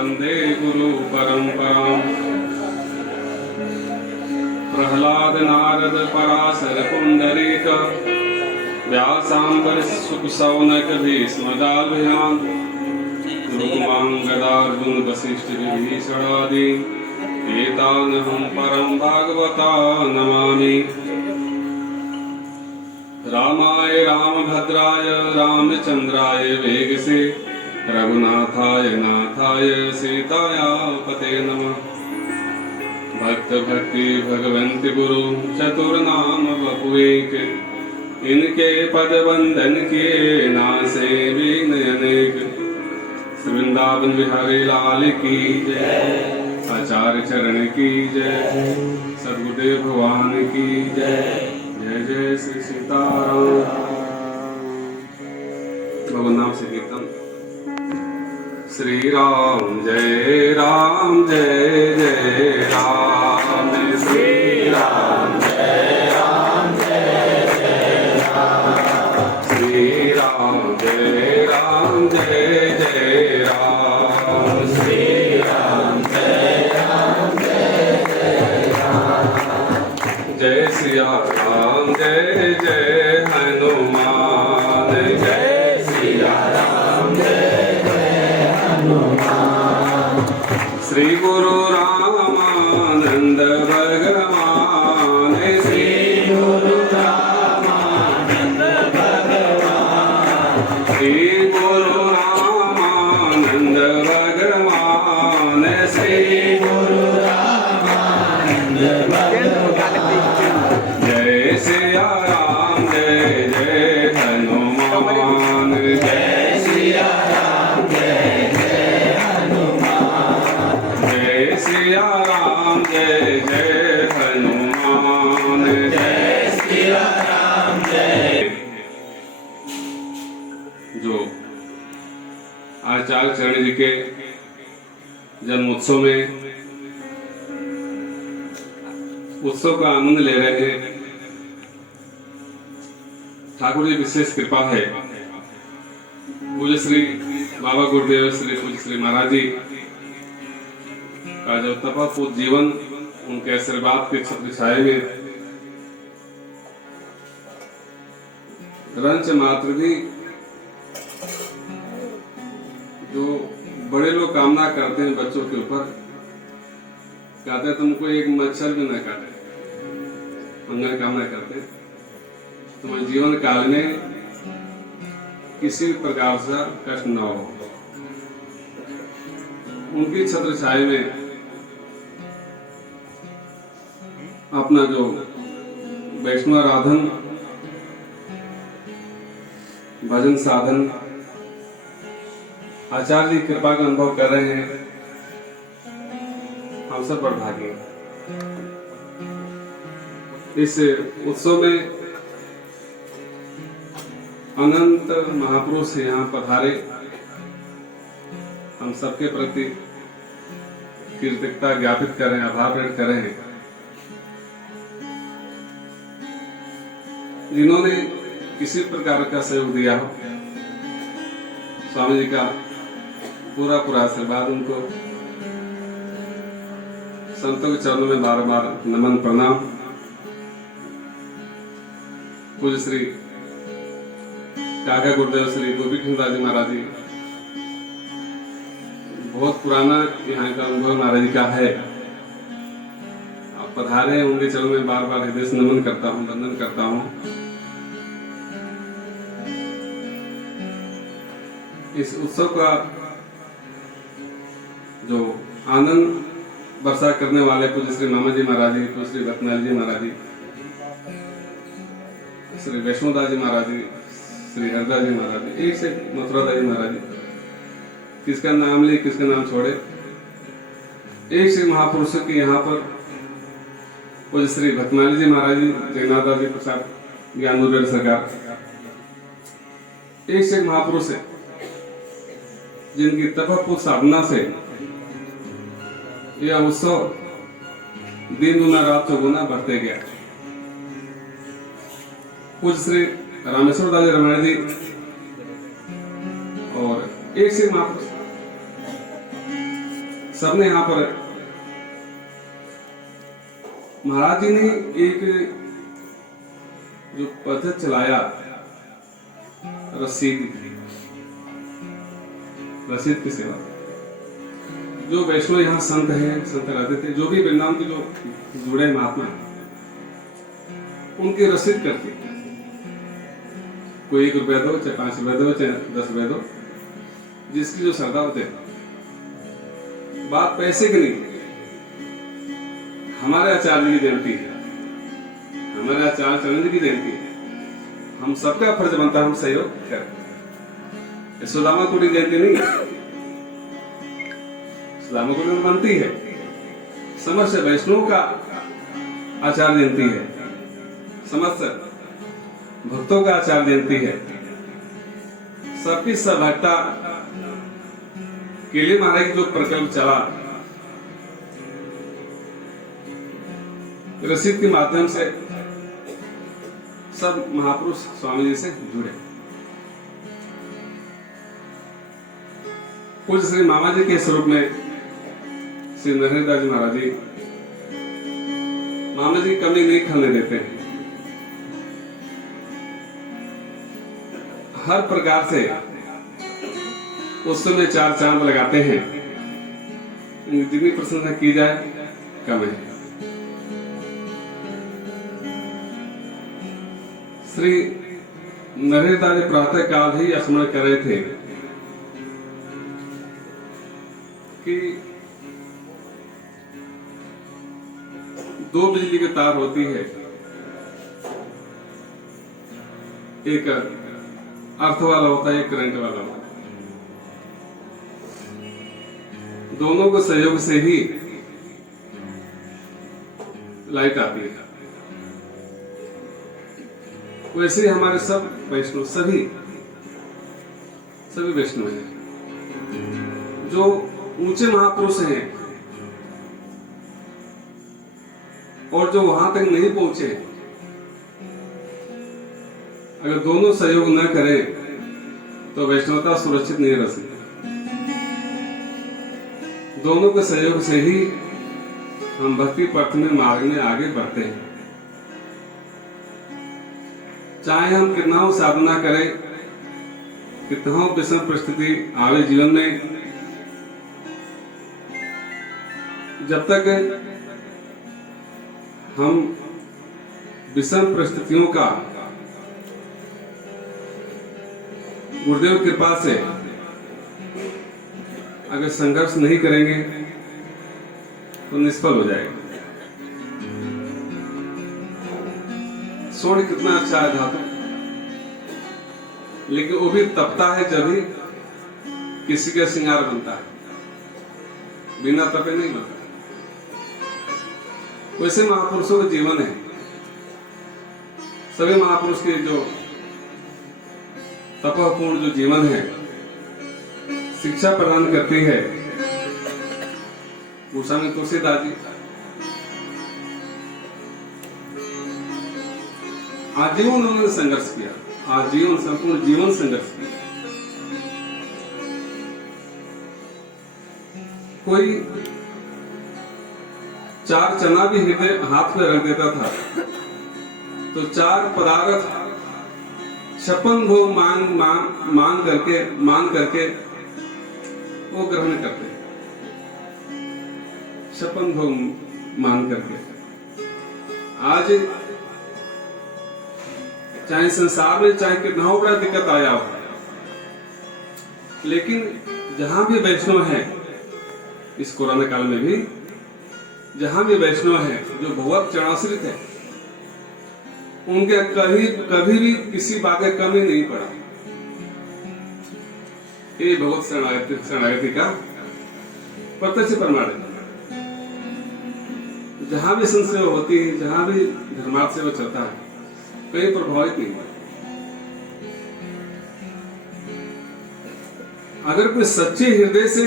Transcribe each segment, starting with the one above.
वंदे गुरु परंपराम्। प्रहलाद नारद पराशर पुंडरीक व्यासांबर सुख सौनक भीष्म दाल्भ्याम। गदार्जुन वसिष्ठ विभीषणादि एतानहं परं भागवता नमामि। रामाय रामभद्राय रामचंद्राय वेगसे रघुनाथाय नाथाय सीताया पते नमः। भक्त भक्ति भगवंत गुरु चतुर्नाम बपुएक। इनके पद वंदन के नासे विघ्न अनेक। वृंदावन बिहारी लाल की जय। आचार्य चरण की जय। सद्गुरुदेव भगवान की जय। जय जय श्री सीताराम। भगवान नाम से कीर्तन। श्री राम जय राम जय जय राम। श्री राम जय राम जय जय राम। श्री राम जय राम जय जय राम। श्री राम जय राम जय जय राम। जय सिया राम जय जय हनुमान। जय सिया राम जय जय हनुमान। श्री गुरु रामानंद भगवान। श्री गुरु रामानंद भगवान। श्री गुरु रामानंद भगवान। श्री गुरु रामानंद भगवान। जय सिया राम जय जय हनुमान। जय सिया राम जय जय हनुमान। जय सिया राम जय जय हनुमान। जय सिया राम जय। जो आचार्य चरण जी के जन्मोत्सव में उत्सव का आनंद ले रहे हैं। ठाकुर जी विशेष कृपा है। पूज्य श्री बाबा गुरुदेव श्री पूज्य श्री महाराज जी का जो तपस्वी जीवन उनके आशीर्वाद के छत्र छाए में रंच मात्र भी जो बड़े लोग कामना करते हैं बच्चों के ऊपर, कहते हैं तुमको एक मच्छर भी न काटे, मंगल कामना करते हैं तुम्हारे जीवन काल में किसी प्रकार से कष्ट न हो। उनकी छत्र छाया में अपना जो वैष्णव आराधन भजन साधन आचार्य जी कृपा का अनुभव कर रहे हैं। हम सब पर भागी। इस उत्सव में अनंत महापुरुष यहाँ पधारे। हम सबके प्रति कृतज्ञता ज्ञापित करें, आभार व्यक्त करें, जिन्होंने किसी प्रकार का सहयोग दिया हो। स्वामी जी का पूरा आशीर्वाद उनको। संतों के चरणों में बार बार नमन प्रणाम। पूज्य श्री काका गुरुदेव श्री गोपीचंद जी महाराज जी, बहुत पुराना यहाँ का अनुभव महाराज जी का है। आप पधारे, उनके चरणों में बार बार हृदय से नमन करता हूँ, वंदन करता हूँ। इस उत्सव का जो आनंद वर्षा करने वाले पूज्य श्री मामा जी महाराज जी, पूज्य श्री रत्नाल जी महाराज जी, श्री वैष्णोदास जी महाराज जी, श्री हरदास जी महाराज जी, एक से मथुरादास जी महाराज जी, किसका नाम ले किसका नाम छोड़े। एक से महापुरुषों के यहाँ पर पूज्य श्री भक्तमाली जी महाराज जी, जगन्नाथ जी प्रसाद ज्ञान सरकार, एक से महापुरुष है जिनकी तपस्वी साधना से यह उत्सव दिन गुना रात चौगुना बढ़ते गया। पूज्य श्री रामेश्वर दास रमण जी और एक से महापुरुष सबने यहाँ पर महाराज जी ने एक जो पद्धति चलाया रसीद की सेवा, जो वैष्णव यहाँ संत हैं, संत रहते थे, जो भी वृंदावन के जो जुड़े महात्मा उनकी रसीद करते, कोई 1 रुपया दो, चाहे 5 रुपया दो, चाहे 10 रुपया दो, जिसकी जो श्रद्धा होते। बात पैसे की नहीं, हमारे आचार्य की जयंती है, हमारे आचार्य चरण की जयंती है, हम सबका फर्ज बनता है हम सहयोग करें। सुदामा कुटी जयंती नहीं है, सुदामा कुटी में बनती है, समस्त वैष्णव का आचार्य जयंती है, समस्त भक्तों का आचार्य जयंती है। सबकी सहभागिता के लिए महाराज जो प्रकल्प चला, रसीद के माध्यम से सब महापुरुष स्वामी जी से जुड़े। पूज्य श्री मामा जी के स्वरूप में श्री नरहरिदास जी महाराज जी मामा जी कमी नहीं खाने देते हैं, हर प्रकार से उस समय 4 चांद लगाते हैं, जितनी प्रशंसा की जाए कम है। श्री नरहरिदास जी प्रातः काल ही स्मरण कर रहे थे कि 2 बिजली की तार होती है, एक अर्थ वाला होता है, एक करंट वाला होता है, दोनों के सहयोग से ही लाइट आती है। वैसे हमारे सब वैष्णव सभी वैष्णव हैं, जो ऊंचे महापुरुष हैं और जो वहां तक नहीं पहुंचे, अगर दोनों सहयोग न करें तो वैष्णवता सुरक्षित नहीं रह सकती। दोनों के सहयोग से ही हम भक्ति पथ में मार्ग में आगे बढ़ते हैं। चाहे हम कितना साधना करें, कितना विषम परिस्थिति आवे जीवन में, जब तक हम विषम परिस्थितियों का गुरुदेव कृपा से अगर संघर्ष नहीं करेंगे तो निष्फल हो जाएगा। स्वर्ण कितना अच्छा है धातु, लेकिन वो भी तपता है जब भी किसी का श्रृंगार बनता है, बिना तपे नहीं बनता। वैसे महापुरुषों का जीवन है, सभी महापुरुष के जो तपपूर्ण जो जीवन है शिक्षा प्रदान करती है। गोस्वामी तुलसीदास जी आजीवन उन्होंने संघर्ष किया, आजीवन संपूर्ण जीवन संघर्ष किया। कोई 4 चना भी हृदय हाथ में रख देता था तो 4 पदार्थ 56 भोग मान करके वो ग्रहण करते, 56 भोग मान करके। आज चाहे संसार में चाहे कितना बड़ा दिक्कत आया हो, लेकिन जहां भी वैष्णव है, इस कोरोना काल में भी जहां भी वैष्णव है जो भगवत चरणाश्रित है, उनके कभी भी किसी बात का कमी नहीं पड़ा। ये भगवत शरणागति का प्रत्यक्ष प्रमाण है। जहां भी संत सेवा होती है, जहां भी धर्मार्थ सेवा चलता है, कहीं प्रभावित नहीं हुआ। अगर कोई सच्चे हृदय से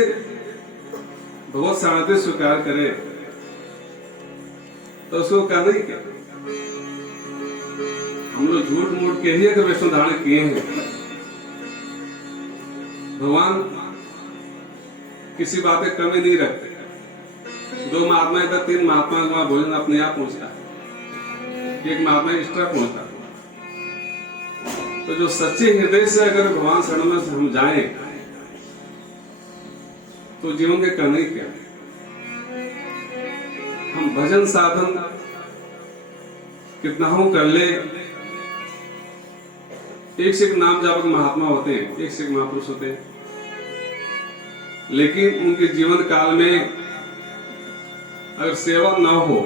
भगवत शरणागति स्वीकार करे तो उसको करना ही क्या। हम लोग झूठ मूठ के ही अगर वैष्णव धारण किए हैं, भगवान किसी बात में कमी नहीं रखते। 2 महात्मा था, 3 महात्मा वहां भोजन अपने आप पहुंचता है, 1 महात्मा एक्स्ट्रा पहुंचता है। तो जो सच्चे हृदय से अगर भगवान शरण में हम जाएं तो जीवन के करने ही क्या, हम भजन साधन कितना हो कर ले, एक से एक नाम जापक महात्मा होते हैं, एक से एक महापुरुष होते हैं, लेकिन उनके जीवन काल में अगर सेवा न हो,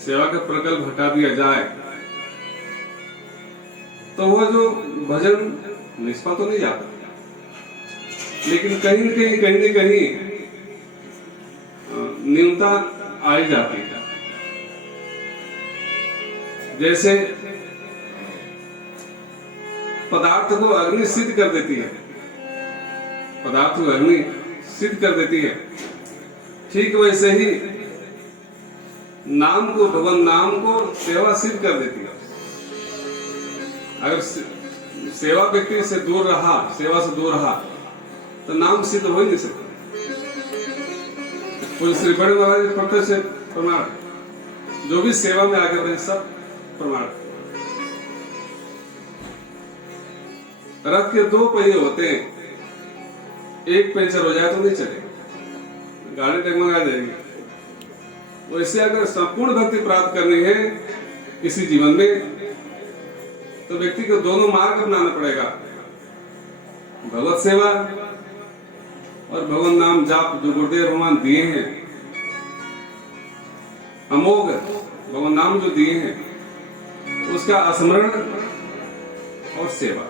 सेवा का प्रकल्प हटा दिया जाए तो वह जो भजन निष्फल तो नहीं जाता, लेकिन कहीं न कहीं न्यूनता आ ही जाती है। जैसे पदार्थ को अग्नि सिद्ध कर देती है, पदार्थ को अग्नि सिद्ध कर देती है, ठीक वैसे ही नाम को, भगवान नाम को सेवा सिद्ध कर देती है। अगर सेवा व्यक्ति से दूर रहा, सेवा से दूर रहा, तो नाम सिद्ध हो ही नहीं सकता। कोई श्री बड़े महाराज प्रत्यक्ष प्रमाण, जो भी सेवा में आगे बढ़े सब प्रमाण। रथ के 2 पहिए होते हैं, एक पंचर हो जाए तो नहीं चलेगा, गाड़ी डगमगा जाएगी। वैसे अगर संपूर्ण भक्ति प्राप्त करनी है इसी जीवन में, तो व्यक्ति को दोनों मार्ग अपनाना पड़ेगा, भगवत सेवा और भगवान नाम जाप जो गुरुदेव भगवान दिए हैं, अमोघ भगवान नाम जो दिए हैं, उसका स्मरण और सेवा।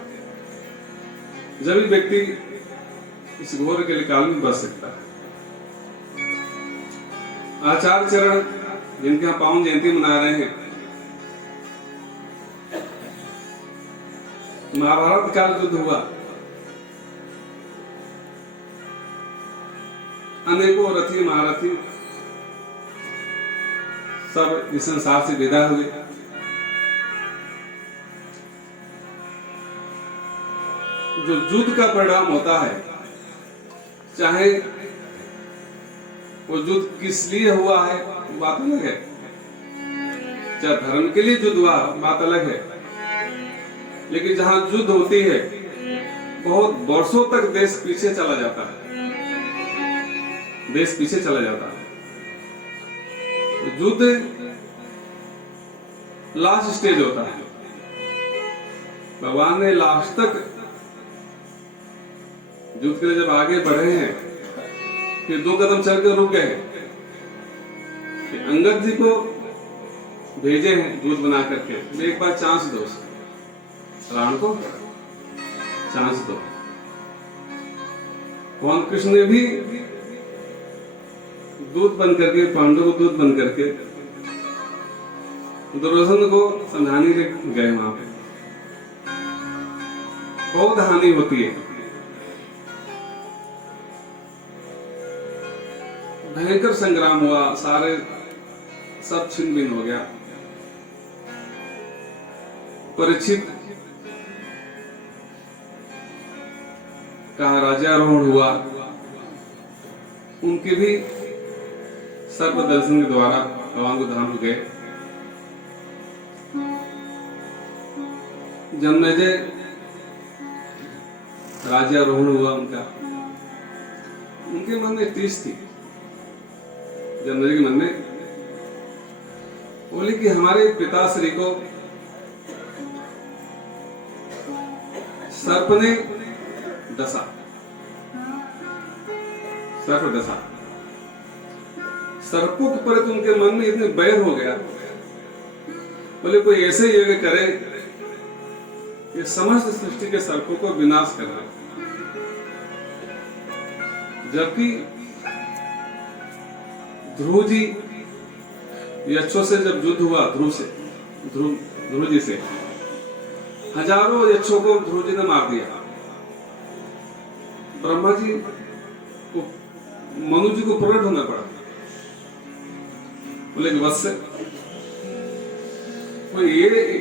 जब भी व्यक्ति इस घोर के काल में बच सकता है। आचार्य चरण जिनके हम पावन जयंती मना रहे हैं, महाभारत काल युद्ध हुआ, अनेकों रथी महारथी सब इस संसार से विदा हुए। जो युद्ध का परिणाम होता है, चाहे वो युद्ध किस लिए हुआ है बात अलग है, चाहे धर्म के लिए युद्ध हुआ बात अलग है, लेकिन जहां युद्ध होती है बहुत वर्षों तक देश पीछे चला जाता है, देश पीछे चला जाता है। युद्ध लास्ट स्टेज होता है। भगवान ने लास्ट तक युद्ध के लिए जब आगे बढ़े हैं, फिर 2 कदम चल कर रुक गए, अंगद जी को भेजे हैं दूध बना करके, एक बार चांस दो, रावण को चांस दो। भगवान कृष्ण ने भी दूध बन करके, पांडव को दूध बन करके दुर्योधन को समझाने के गए। वहां पे बहुत हानि होती है, भयंकर संग्राम हुआ, सारे सब छिन्न भिन्न हो गया। परीक्षित का राज्यारोहण हुआ, उनके भी सर्प दर्शन के द्वारा भगवान को धाम गए। जन्मेजय राज्यारोहण हुआ उनका, उनके मन में तीस थी, जन्मेजय के मन में बोली कि हमारे पिताश्री को सर्प ने डसा, सर्प डसा। सर्पों के प्रति उनके मन में इतने बैर हो गया, बोले कोई ऐसे यज्ञ करे कि समस्त सृष्टि के सर्पों को विनाश करना। जबकि ध्रुव जी यक्षों से जब युद्ध हुआ, ध्रुव जी से हजारों यक्षों को ध्रुव जी ने मार दिया। ब्रह्मा जी को, मनु जी को प्रकट होना पड़ा, बोले कि बस कोई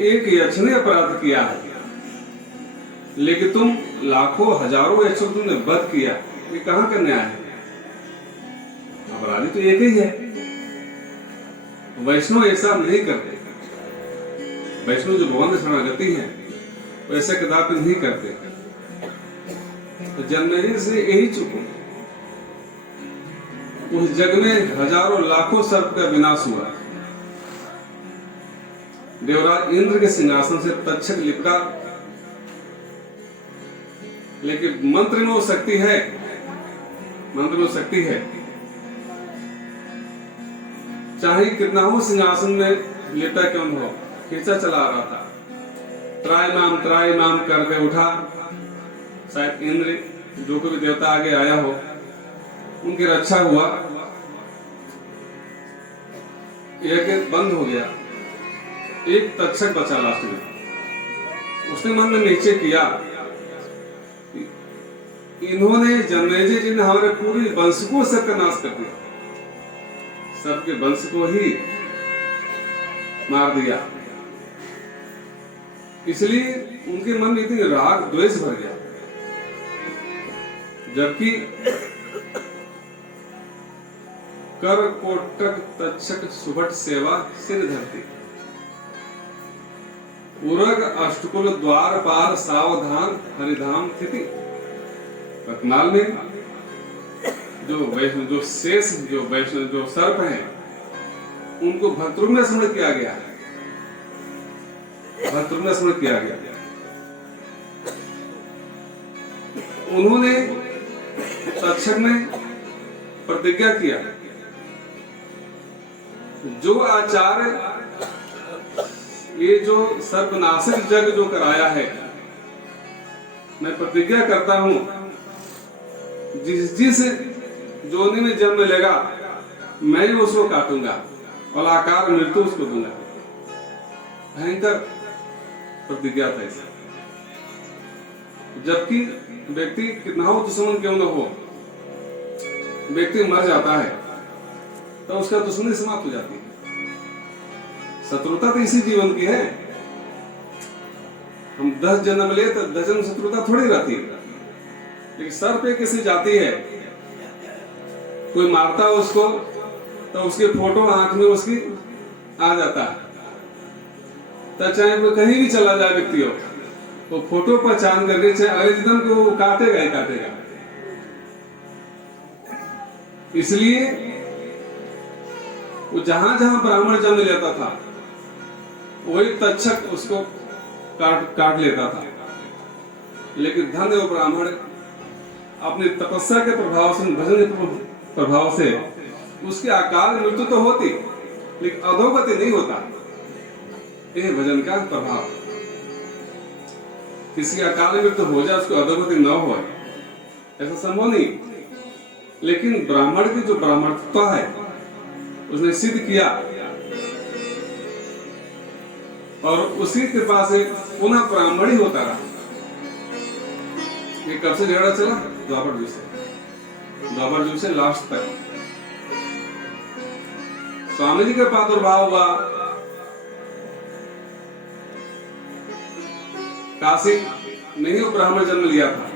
एक यक्ष ने अपराध किया है, लेकिन तुम लाखों हजारों यक्षों तुमने वध किया, ये कहां का न्याय है? अपराधी तो एक ही है। वैष्णव ऐसा नहीं करते। वैष्णव जो भगवान शरणागति है वो ऐसा कदापि नहीं करते। तो जन्मेजय से यही चुप हो। उस जग में हजारों लाखों सर्प का विनाश हुआ। देवराज इंद्र के सिंहासन से तक्षक लिपटा, लेकिन मंत्र में वो शक्ति है, मंत्र में शक्ति है। चाहे कितना हो सिंहासन में लेटा क्यों हो, खींचा चला आ रहा था। त्राय माम करके उठा। शायद इंद्र जो कोई देवता आगे आया हो उनकी रक्षा हुआ। एक बंद हो गया, एक तक्षक बचा लास्ट में। उसने मन में नीचे किया, इन्होंने जन्मेजय जी ने हमारे पूरी वंश को सत्यानाश कर दिया, सबके वंश को ही मार दिया। इसलिए उनके मन में इतनी राग द्वेष भर गया। जबकि कर कोटक तक्षक सुभट सेवा सिर धरती, उरग अष्टकुल द्वार पार सावधान हरिधाम स्थिति। रत्नाल में जो वैष्णव जो शेष जो वैष्णव जो सर्प हैं उनको भर्तृ में स्मरण किया गया, भर्तृ में स्मरण किया गया। उन्होंने तक्षक ने प्रतिज्ञा किया, जो आचार्य ये जो सर्वनाशक जग जो कराया है, मैं प्रतिज्ञा करता हूं जिस जिस जोनि में जन्म लेगा मैं ही उसको काटूंगा और आकार मृत्यु उसको दूंगा। भयंकर प्रतिज्ञा था इसे। जबकि व्यक्ति कितना हो दुश्मन क्यों न हो, व्यक्ति मर जाता है तो उसका दुश्मनी समाप्त हो जाती है। शत्रुता तो इसी जीवन की है। हम 10 जन्म ले तो 10 जन्म शत्रुता थोड़ी रहती है। लेकिन सर पे किसी जाती है, कोई मारता है उसको तो उसके फोटो आंख में उसकी आ जाता है। तो चाहे वो कहीं भी चला जाए व्यक्ति हो, वो फोटो पहचान करके चाहे अगले जन्म को वो काटेगा ही काटेगा। इसलिए वो जहां जहां ब्राह्मण जन्म लेता था वही तक्षक उसको काट लेता था। लेकिन धन्य वो ब्राह्मण अपनी तपस्या के प्रभाव से, भजन के प्रभाव से उसकी अकाल मृत्यु तो होती लेकिन अधोगति नहीं होता। यह भजन का प्रभाव। किसी अकाल मृत्यु हो जाए उसको अधोगति न हो ऐसा संभव नहीं। लेकिन ब्राह्मण की जो ब्राह्मणत्व है उसने सिद्ध किया और उसी कृपा से पुनः ब्राह्मण ही होता रहा। ये कब से झगड़ा चला? द्वापर युग से, द्वापर युग से लास्ट तक। स्वामी जी का प्रादुर्भाव हुआ, काशी में ही वो ब्राह्मण जन्म लिया था।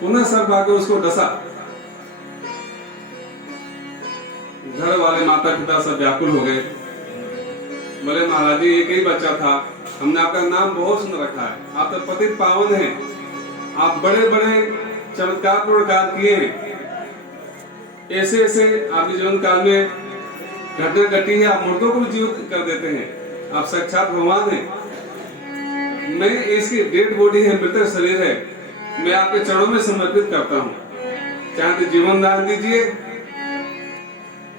पुनः सर्प आकर उसको डसा। घर वाले माता पिता सब व्याकुल हो गए। बोले महाराज जी एक ही बच्चा था, हमने आपका नाम बहुत सुन रखा है, आप तो पतित पावन हैं, आप बड़े बड़े चमत्कार प्रकार किए हैं, ऐसे ऐसे आपके जीवन काल में घटना घटी है, आप मुर्दों को भी जीवित कर देते हैं, आप साक्षात भगवान हैं। मैं इसकी डेड बॉडी है, मृत शरीर है, मैं आपके चरणों में समर्पित करता हूँ, चाहे तो जीवन दान दीजिए,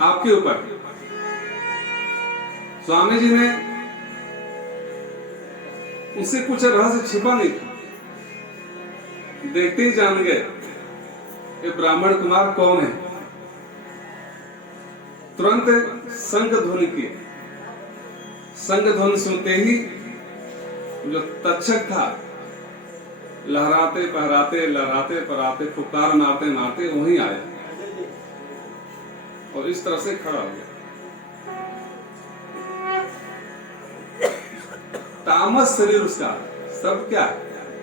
आपके ऊपर। स्वामी जी ने उनसे कुछ रहस्य छिपा नहीं था, देखते ही जान गए ये ब्राह्मण कुमार कौन है। तुरंत शंख ध्वनि की। शंख ध्वनि सुनते ही जो तक्षक था लहराते पहराते लहराते पहराते पुकार मारते मारते वहीं आया और इस तरह से खड़ा हो गया। तामस शरीर उसका, सब क्या है?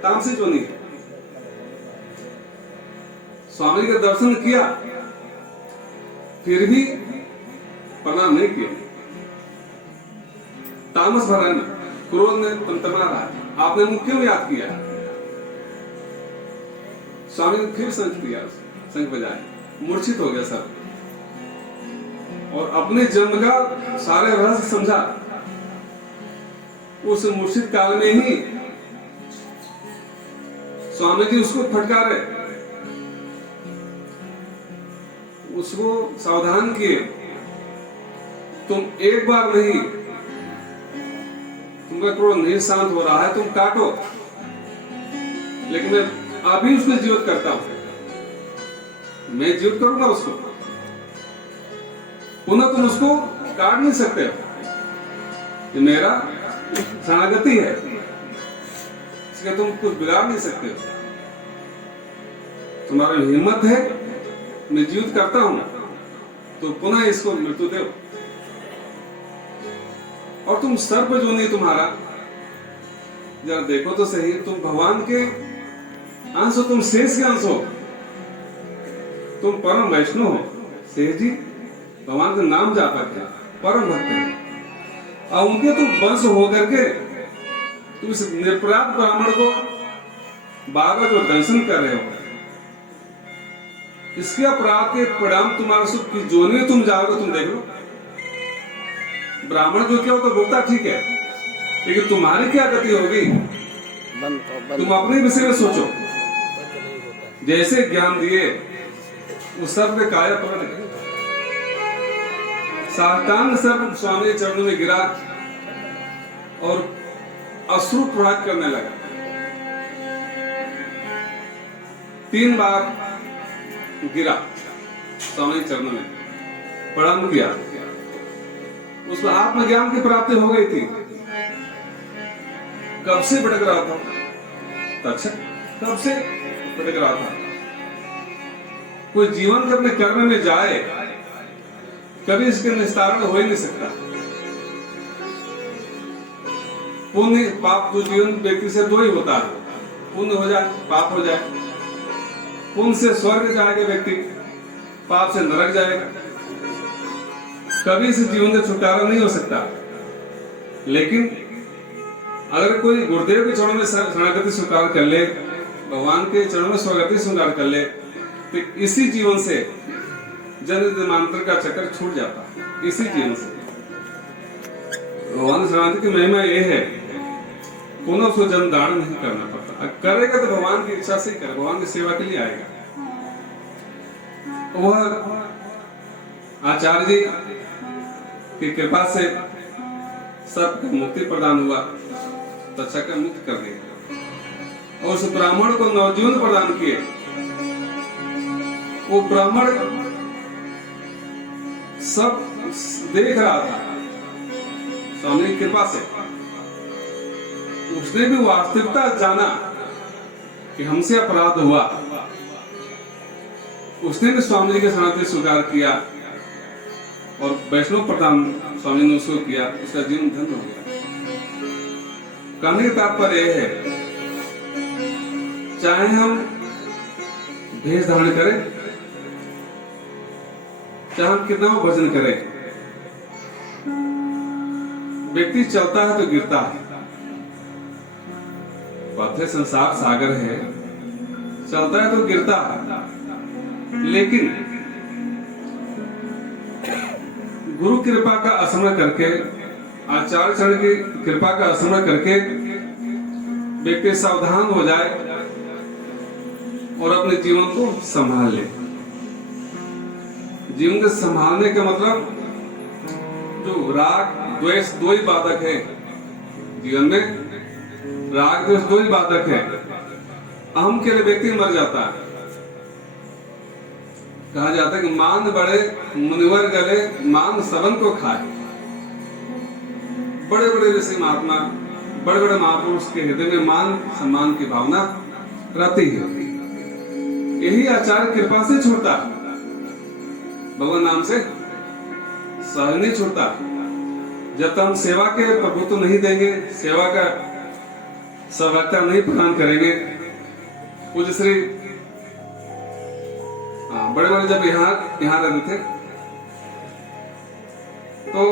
तामसी जो नहीं है। स्वामी का दर्शन किया फिर भी प्रणाम नहीं किया। तामस भरा है ना, क्रोध में तमतमा रहा है, आपने मुझे क्यों याद किया? स्वामी ने फिर शंख दिया, शंख बजाया, मूर्छित हो गया सब और अपने जन्म का सारे रहस्य समझा। उस मूर्छित काल में ही स्वामी जी उसको फटकारे, उसको सावधान किए, तुम एक बार नहीं, तुमका क्रोध नहीं शांत हो रहा है, तुम काटो, लेकिन मैं अभी उसको जीवित करता हूं, मैं जीवित करूंगा उसको, पुनः तुम उसको काट नहीं सकते हो, ये मेरा शरणागति है, इसलिए तुम कुछ बिगाड़ नहीं सकते हो। तुम्हारी हिम्मत है, मैं जीवित करता हूं, तो पुनः इसको मृत्यु दो। और तुम सर्प जो नहीं तुम्हारा, जरा देखो तो सही, तुम भगवान के अंश हो, तुम शेष के अंश हो, तुम परम वैष्णव हो। शेष जी भगवान का नाम जापक है, परम भक्त है, और उनके तुम वंश होकर के तुम इस निरपराध ब्राह्मण को बार बार जो दर्शन कर रहे हो, इसके अपराध के परिणाम तुम्हारे सुख की जोनी तुम जाओगे, तुम देख लो। ब्राह्मण जो क्या होता भोगता ठीक है, लेकिन तुम्हारी क्या गति होगी? तुम अपने विषय में सोचो। जैसे ज्ञान दिए उस सर्प पे काया पकड़ गए, साष्टांग सर्प स्वामी चरणों में गिरा और अश्रु प्रवाहित करने लगा। 3 बार गिरा स्वामी चरणों में, प्रणाम किया, उसको आत्मज्ञान की प्राप्ति हो गई थी। कब से भटक रहा था तक्षक, कब से भटक रहा था। कोई जीवन के अपने कर्म में जाए, कभी इसके निस्तारण हो ही नहीं सकता। पुण्य पाप जो जीवन व्यक्ति से 2 ही होता है, पुण्य हो जाए, पाप हो जाए। पुण्य से स्वर्ग जाएगा व्यक्ति, पाप से नरक जाएगा। कभी इस जीवन से छुटकारा नहीं हो सकता। लेकिन अगर कोई गुरुदेव के चरणों में शरणागति स्वीकार कर ले, भगवान के चरणों में स्वगति स्वीकार कर ले, तो इसी जीवन से जन्म जन्मांतर का चक्कर छूट जाता है। इसी जीवन से भगवान शरणागति की महिमा यह है, पुनः उसको जन्म धारण नहीं करना पड़ता। करेगा तो भगवान की इच्छा से ही करे, भगवान की सेवा के लिए आएगा। वह आचार्य जी की कृपा से सबको मुक्ति प्रदान हुआ, तक्षक का मुक्त कर दिया और उस ब्राह्मण को नवजीवन प्रदान किए। वो ब्राह्मण सब देख रहा था स्वामी की कृपा से, उसने भी वास्तविकता जाना कि हमसे अपराध हुआ, उसने भी स्वामी जी के शरणागति स्वीकार किया और वैष्णव प्रदान स्वामी ने उसको किया, उसका जीवन धन्य हो गया। कहने का तात्पर्य यह है, चाहे हम भेष धारण करें, चाहे हम कितना भजन करें, व्यक्ति चलता है तो गिरता है। पथ संसार सागर है, चलता है तो गिरता है। लेकिन गुरु कृपा का स्मरण करके, आचार्य चरण की कृपा का स्मरण करके व्यक्ति सावधान हो जाए और अपने जीवन को संभाल ले। जीवन को संभालने का मतलब, जो राग द्वेष 2 ही बाधक है जीवन में, राग द्वेष 2 ही बाधक है। अहम के लिए व्यक्ति मर जाता है। कहा जाता है कि मान बड़े मुनिवर गले, मान सबन को खाए। बड़े बड़े ऋषि महात्मा, बड़े बड़े महापुरुष के हृदय में मान सम्मान की भावना रहती है। यही आचार्य कृपा से छूटता, भगवान नाम से सहज नहीं छूटता। जब तक हम सेवा के प्रभुत्व नहीं देंगे, सेवा का सौभाग्यता नहीं प्रदान करेंगे। पूज्य श्री बड़े बड़े जब यहाँ रहते थे, तो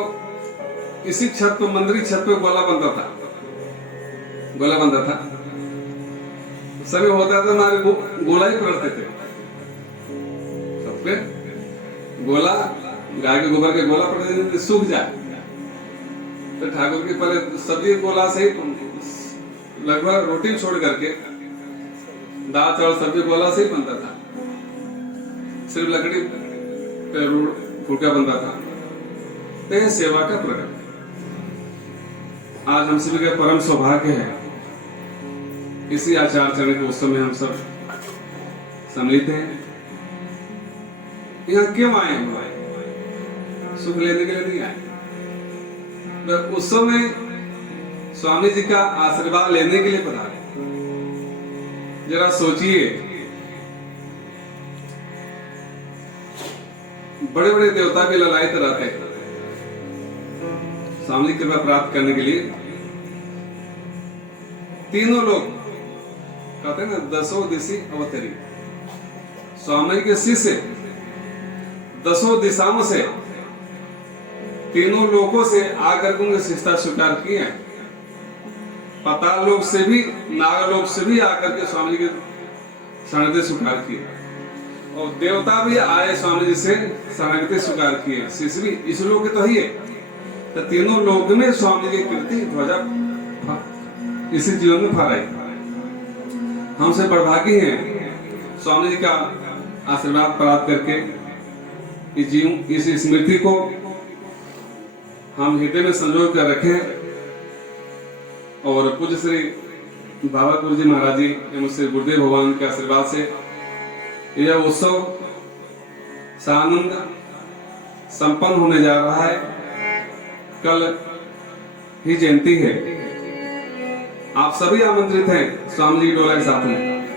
इसी छत पे, मंदिर की छत पे गोला बनता था, गोला बनता था। सभी होता था, हमारे गोला ही पकड़ते थे सबके, गोला, गाय के गोबर के गोला पकड़ते थे, सूख जाए तो ठाकुर के पहले सब्जी गोला से ही, लगभग रोटी छोड़ करके दाल चावल सब्जी गोला से ही बनता था, सिर्फ लकड़ी पे फुलका बनता था। तो यह सेवा का प्रकट। आज हम सभी का परम सौभाग्य है इसी आचार चरण के उत्सव में हम सब सम्मिलित हैं। यहाँ क्यों आए हम? सुख लेने के लिए नहीं आए, उत्सव में स्वामी जी का आशीर्वाद लेने के लिए पधारे। जरा सोचिए, बड़े बड़े देवता भी ललायत रहते हैं स्वामी की कृपा प्राप्त करने के लिए। तीनों लोग कहते हैं ना, दसों दिशि अवतरी, स्वामी के शिष्य दसों दिशाओं से, तीनों लोगों से आकर के उनकी शिष्टता स्वीकार की है। पाताल लोक से भी, नागलोक से भी आकर के स्वामी जी की शरणागति स्वीकार की, और देवता भी आए स्वामी जी से शरणागति स्वीकार किए, शिष्य भी इस लोक के तो ही है। तो तीनों लोक में स्वामी जी की कीर्ति ध्वजा इसी जीवन में फहराई। हमसे बड़भागी हैं स्वामी जी का आशीर्वाद प्राप्त करके इस स्मृति को हम हृदय में संजो कर रखें। और पूज्य श्री बाबा गुरु जी महाराज जी एवं श्री गुरुदेव भगवान के आशीर्वाद से यह उत्सव सानंद संपन्न होने जा रहा है। कल ही जयंती है, आप सभी आमंत्रित हैं स्वामी जी डोला के साथ में।